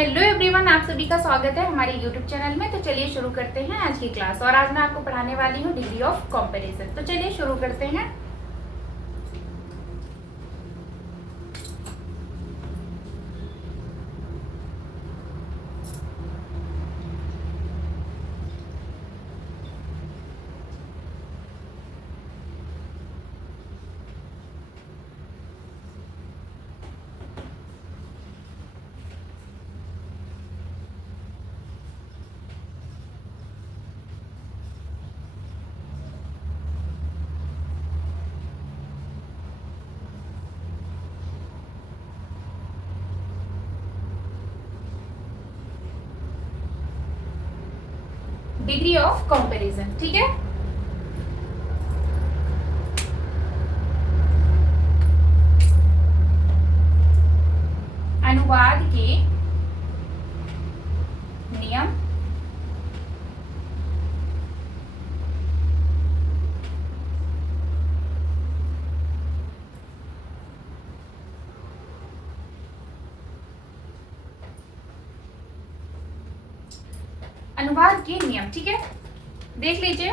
Hello everyone, आप सभी का स्वागत है हमारे यूट्यूब चैनल में। तो चलिए शुरू करते हैं आज की क्लास। और आज मैं आपको पढ़ाने वाली हूँ डिग्री ऑफ कंपैरिजन। तो चलिए शुरू करते हैं। डिग्री ऑफ कंपैरिजन, ठीक है। अनुवाद के नियम, अनुवाद के नियम, ठीक है। देख लीजिए।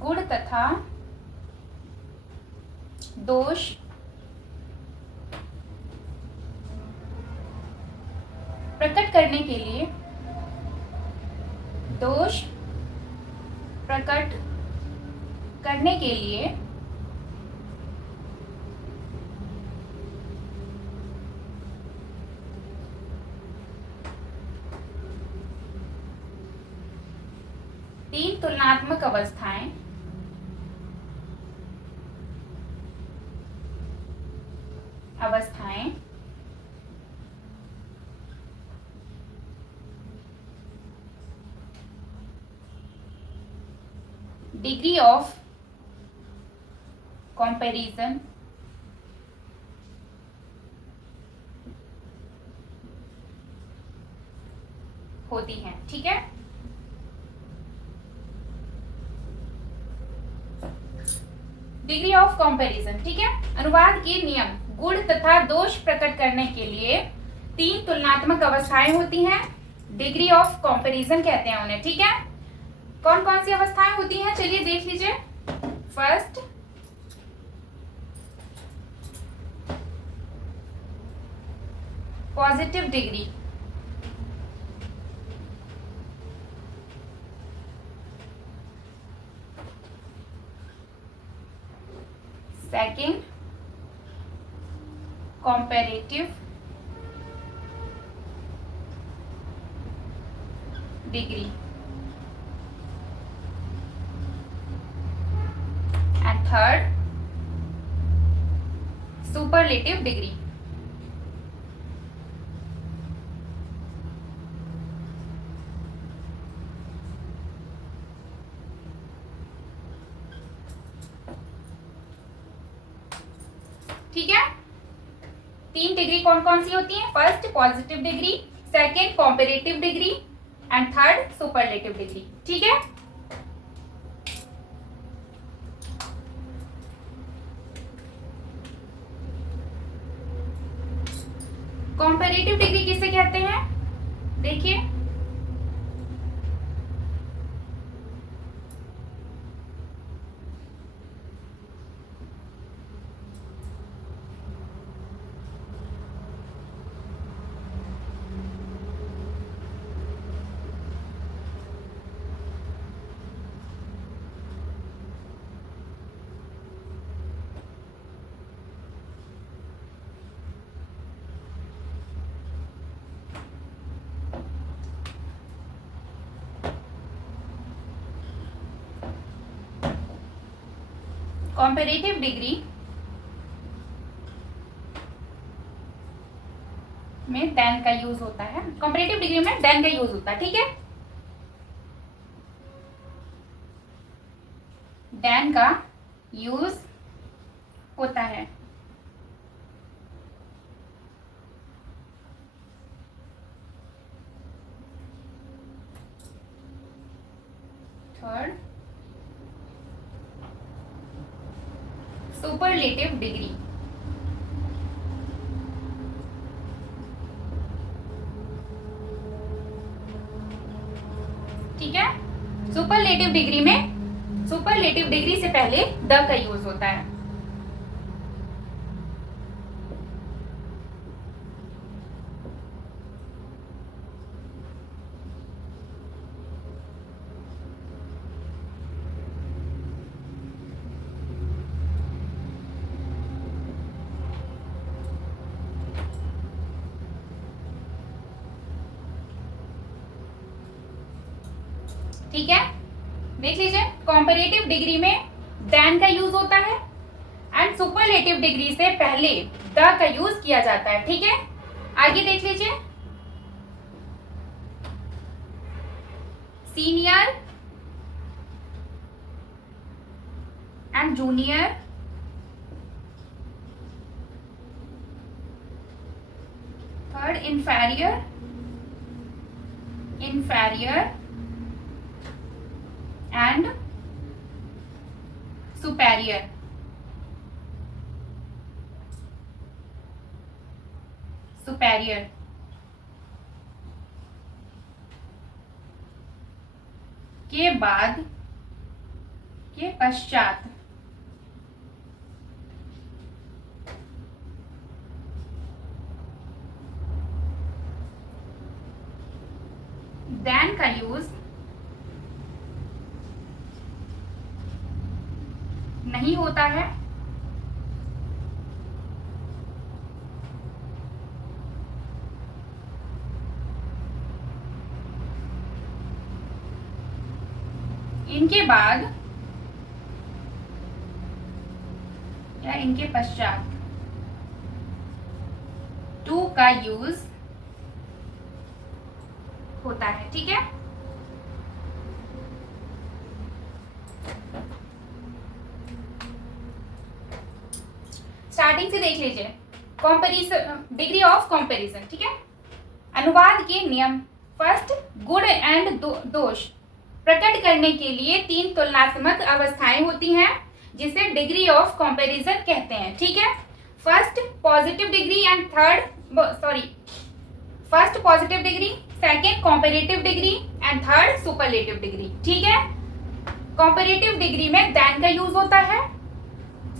गुण तथा दोष प्रकट करने के लिए, दोष प्रकट करने के लिए तीन तुलनात्मक अवस्थाएं अवस्थाएं डिग्री ऑफ कंपैरिजन होती हैं, ठीक है। डिग्री ऑफ कंपैरिजन, ठीक है। अनुवाद के नियम, गुण तथा दोष प्रकट करने के लिए तीन तुलनात्मक अवस्थाएं होती हैं। डिग्री ऑफ कंपैरिजन कहते हैं उन्हें, ठीक है। कौन कौन सी अवस्थाएं होती हैं, चलिए देख लीजिए। First, positive degree. Second, comparative degree. And third, superlative degree. ठीक है। तीन डिग्री कौन कौन सी होती है? First, positive degree, second, comparative degree and third, superlative degree, ठीक है। कंपैरेटिव डिग्री किसे कहते हैं? देखिए, कंपैरेटिव डिग्री में देन का यूज होता है। कंपैरेटिव डिग्री में देन का यूज होता है, ठीक है। देन का यूज होता है। Third, superlative degree. ठीक है, सुपरलेटिव डिग्री में सुपरलेटिव डिग्री से पहले द का यूज होता है। ठीक है, देख लीजिए, कॉम्पैरेटिव डिग्री में देन का यूज होता है एंड सुपरलेटिव डिग्री से पहले द का यूज किया जाता है। ठीक है, आगे देख लीजिए, senior and junior, third inferior, inferior and superior। superior के बाद के पश्चात देन का यूज नहीं होता है। इनके बाद या इनके पश्चात टू का यूज होता है। ठीक है, स्टार्टिंग से देख लीजिए, कंपैरिजन, डिग्री ऑफ कंपैरिजन। ठीक है, अनुवाद के नियम। फर्स्ट, गुण एंड दोष प्रकट करने के लिए तीन तुलनात्मक अवस्थाएं होती हैं जिसे डिग्री ऑफ कंपैरिजन कहते हैं। ठीक है, first positive degree and first positive degree, second comparative degree and third superlative degree. ठीक है, कंपैरेटिव डिग्री में देन का यूज होता है,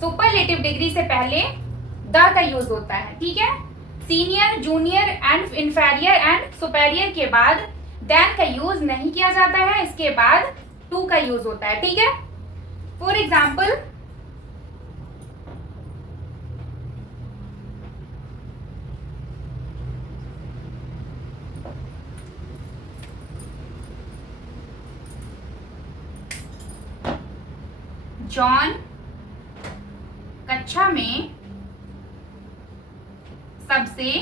सुपरलेटिव डिग्री से पहले द का यूज होता है। ठीक है, senior, junior and inferior and superior के बाद देन का यूज नहीं किया जाता है, इसके बाद टू का यूज होता है। ठीक है, फॉर एग्जाम्पल, जॉन कक्षा में सबसे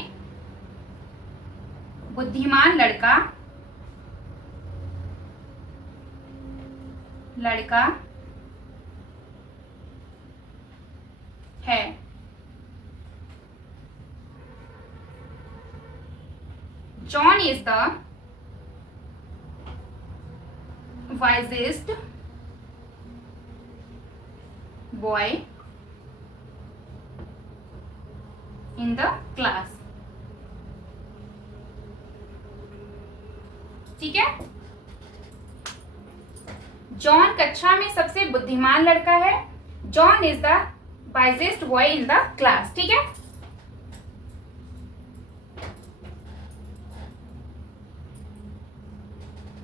बुद्धिमान लड़का है। John is the wisest boy in the class। ठीक है, जॉन कक्षा में सबसे बुद्धिमान लड़का है। John is the wisest boy in the class. ठीक है,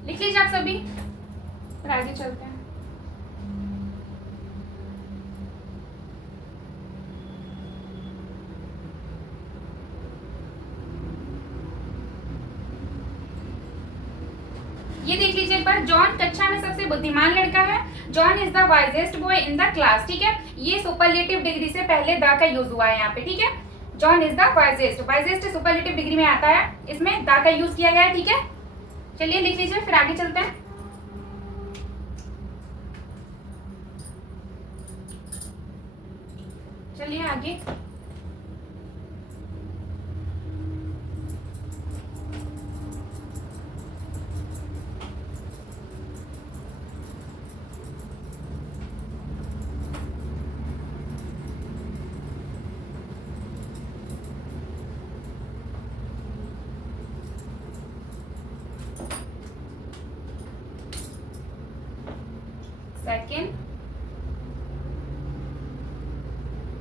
लिख लीजिए आप सभी, फिर आगे चलते हैं। ये देख लीजिए, पर जॉन कक्षा में सबसे बुद्धिमान लड़का है। John is the wisest boy in the class. ठीक है, ये सुपरलेटिव डिग्री से पहले द का यूज हुआ है यहाँ पे। ठीक है, John is the wisest, wisest superlative degree में आता है, इसमें द का यूज किया गया है। ठीक है, चलिए लिख लीजिए, फिर आगे चलते हैं। चलिए आगे,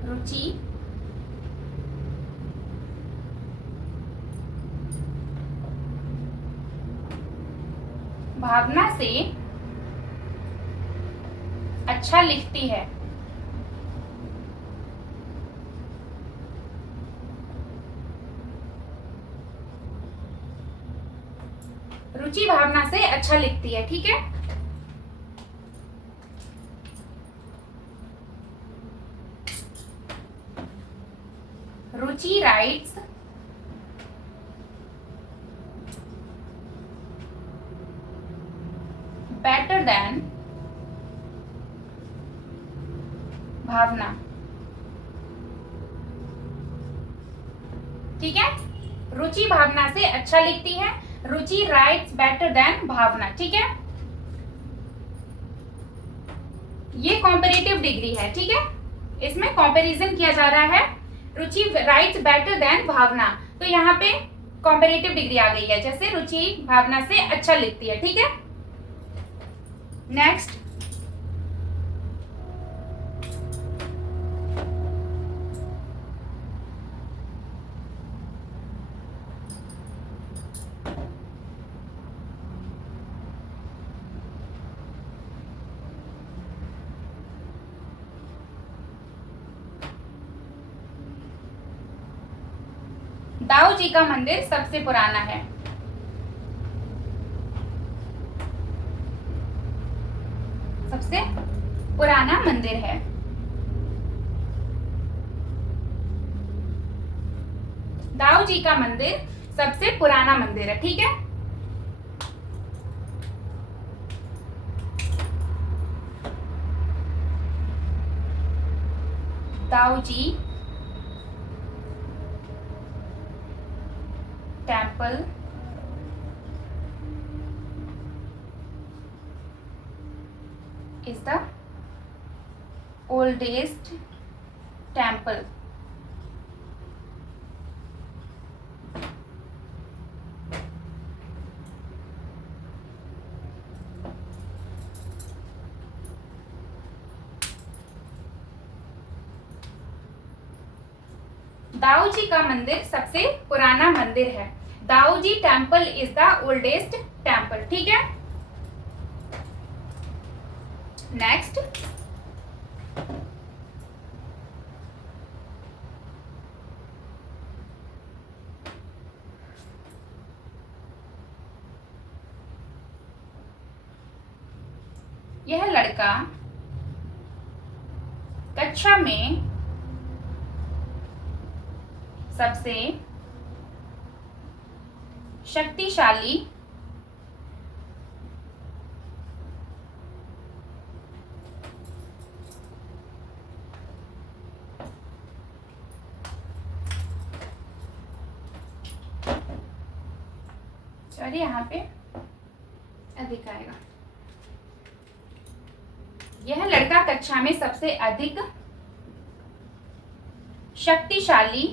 रुचि भावना से अच्छा लिखती है। रुचि भावना से अच्छा लिखती है, ठीक है। रुचि राइट्स बेटर देन भावना, ठीक है। रुचि भावना से अच्छा लिखती है। रुचि राइट्स बेटर देन भावना, ठीक है। ये कॉम्पेरेटिव डिग्री है, ठीक है। इसमें कंपैरिजन किया जा रहा है। रुचि राइट्स बेटर देन भावना, तो यहाँ पे कॉम्पेरेटिव डिग्री आ गई है, जैसे रुचि भावना से अच्छा लिखती है, ठीक है। नेक्स्ट, दाऊ जी का मंदिर सबसे पुराना है। सबसे पुराना मंदिर है। दाऊ जी का मंदिर सबसे पुराना मंदिर है, ठीक है। Dau ji temple is the oldest temple. Dau ji का मंदिर सबसे पुराना मंदिर है। Dau ji temple is the oldest temple, ठीक है। नेक्स्ट, यह लड़का कक्षा में सबसे शक्तिशाली चलिए यहाँ पे अधिक आएगा। यह लड़का कक्षा में सबसे अधिक शक्तिशाली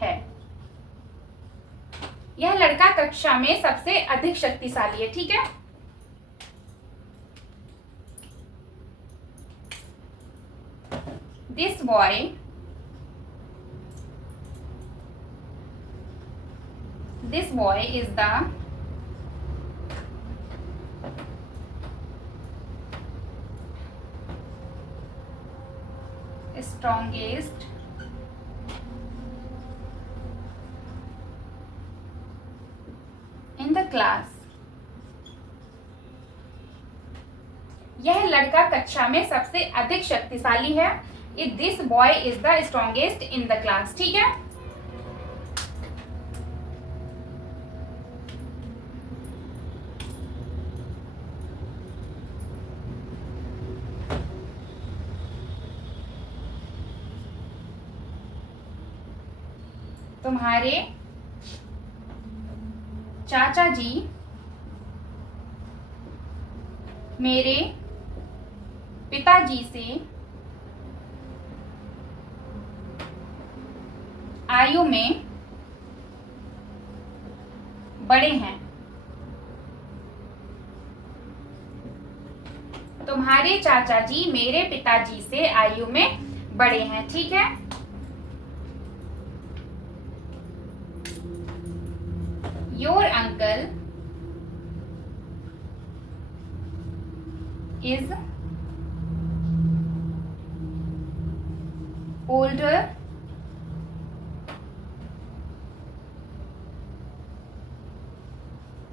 है। यह लड़का कक्षा में सबसे अधिक शक्तिशाली है, ठीक है। This boy is the strongest in the class. यह लड़का कक्षा में सबसे अधिक शक्तिशाली है। This boy is the strongest in the class, ठीक है। तुम्हारे चाचा जी मेरे पिताजी से आयु में बड़े हैं। तुम्हारे चाचा जी मेरे पिताजी से आयु में बड़े हैं। ठीक है, your uncle is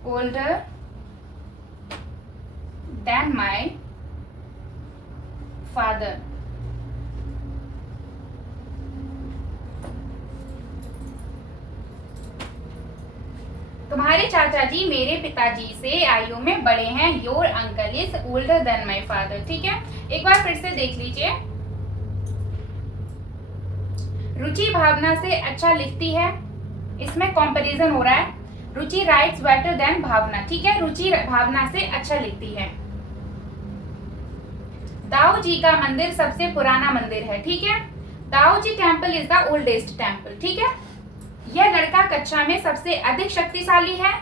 older than my father. तुम्हारे चाचा जी मेरे पिताजी से आयु में बड़े हैं। Your uncle is older than my father. ठीक है, एक बार फिर से देख लीजिए। रुचि भावना से अच्छा लिखती है, इसमें कंपैरिजन हो रहा है। रुचि राइट्स बेटर देन भावना। ठीक है, रुचि भावना से अच्छा लिखती है। दाऊ जी का मंदिर सबसे पुराना मंदिर है। ठीक है, Dau ji temple is the oldest temple. ठीक है, यह लड़का कक्षा में सबसे अधिक शक्तिशाली है।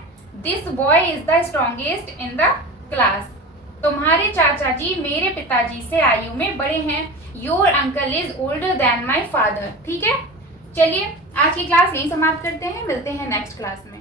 This boy is the strongest in the class. तुम्हारे चाचा जी मेरे पिताजी से आयु में बड़े हैं। Your uncle is older than my father. ठीक है, चलिए आज की क्लास यहीं समाप्त करते हैं, मिलते हैं नेक्स्ट क्लास में।